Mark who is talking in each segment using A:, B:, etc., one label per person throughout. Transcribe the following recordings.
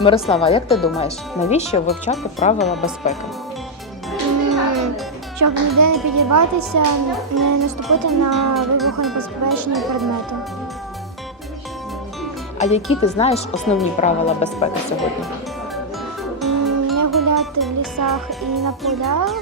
A: Мирослава, як ти думаєш, навіщо вивчати правила безпеки?
B: Щоб ніде не підірватися, не наступити на вибухонебезпечні предмети.
A: А які ти знаєш основні правила безпеки сьогодні?
B: Не гуляти в лісах і на полях,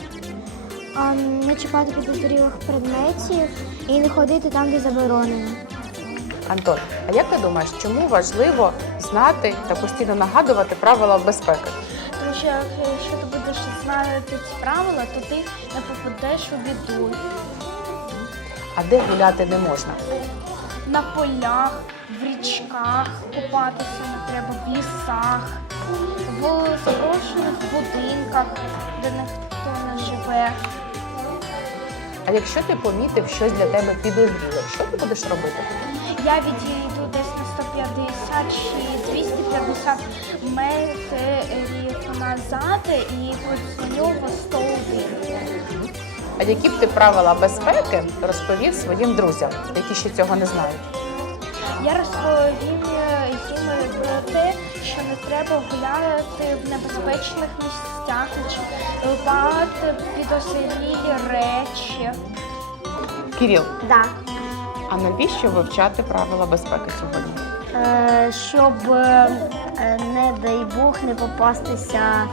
B: не чіпати підозрілих предметів і не ходити там, де заборонено.
A: Антон, а як ти думаєш, чому важливо знати та постійно нагадувати правила безпеки?
C: Тому що якщо ти будеш знати ці правила, то ти не попадеш у біду.
A: А де гуляти не можна?
C: На полях, в річках купатися не треба, в лісах, в запрошених будинках, де ніхто не живе.
A: А якщо ти помітив щось для тебе підозріле, що ти будеш робити?
C: Я відійду десь на 150 чи 250 метрів назад і подзвоню в 101.
A: А які б ти правила безпеки розповів своїм друзям, які ще цього не знають?
C: Я розповім їм про те, що не треба гуляти в небезпечних місцях, чи рубати підозрілі речі.
A: Кирил,
B: Так.
A: а навіщо вивчати правила безпеки сьогодні?
B: Щоб, не дай Бог, не попастися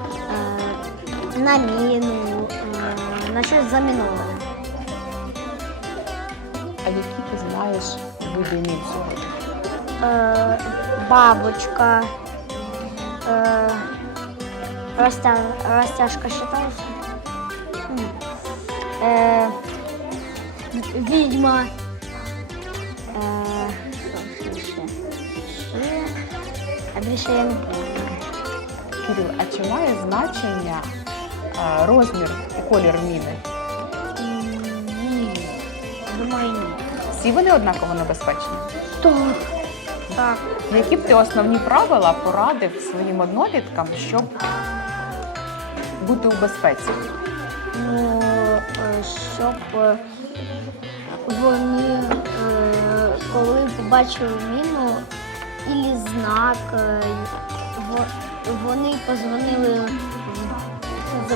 B: на міну, на щось заміноване.
A: А які ти знаєш види мін сьогодні?
B: Бабочка, розтяжка считається? Відьма. А більше я не пам'ятаю.
A: Кирил, а чи має значення розмір і колір міни?
B: Ні. Думаю, ні.
A: Всі вони однаково небезпечні?
B: Так.
A: Які б ти основні правила порадив своїм одноліткам, щоб бути у безпеці?
B: Ну, щоб вони, коли побачили міну і знак, вони позвонили в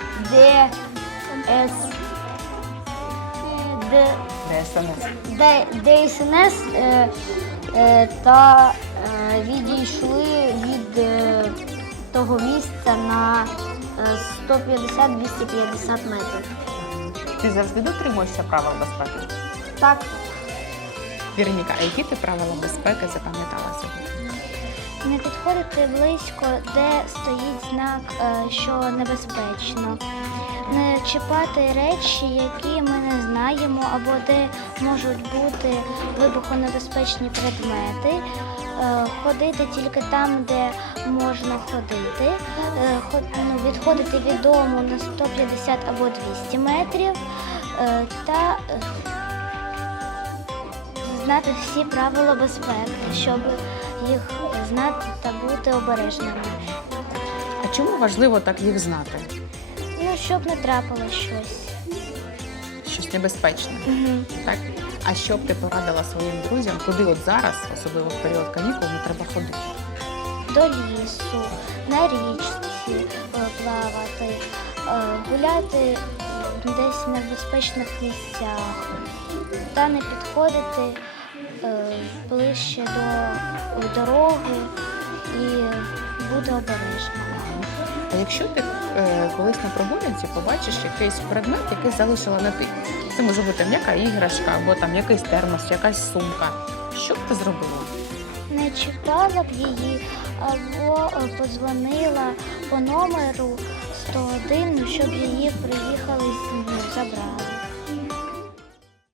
B: ДСНС та відійшли від того місця на 150-250 метрів.
A: Ти завжди дотримуєшся правил безпеки?
B: Так.
A: Віроніка, а які ти правила безпеки запам'ятала сьогодні?
B: Не підходити близько, де стоїть знак, що небезпечно. Не чіпати речі, які ми не знаємо, або де можуть бути вибухонебезпечні предмети. Ходити тільки там, де можна ходити. Відходити від дому на 150 або 200 метрів. Та знати всі правила безпеки, щоб їх знати та бути обережними.
A: А чому важливо так їх знати?
B: Ну, щоб не трапилось щось.
A: Щось небезпечне,
B: Угу.
A: так? А що б ти порадила своїм друзям, куди от зараз, особливо в період канікул, не треба ходити?
B: До лісу, на річці плавати, гуляти десь в небезпечних місцях та не підходити ближче до дороги і бути обережним.
A: А якщо ти колись на прогулянці побачиш якийсь предмет, який залишила не ти, це може бути м'яка іграшка, або там якийсь термос, якась сумка, що б ти зробила?
B: Не чіпала б її або подзвонила по номеру 101, щоб її приїхали і забрали.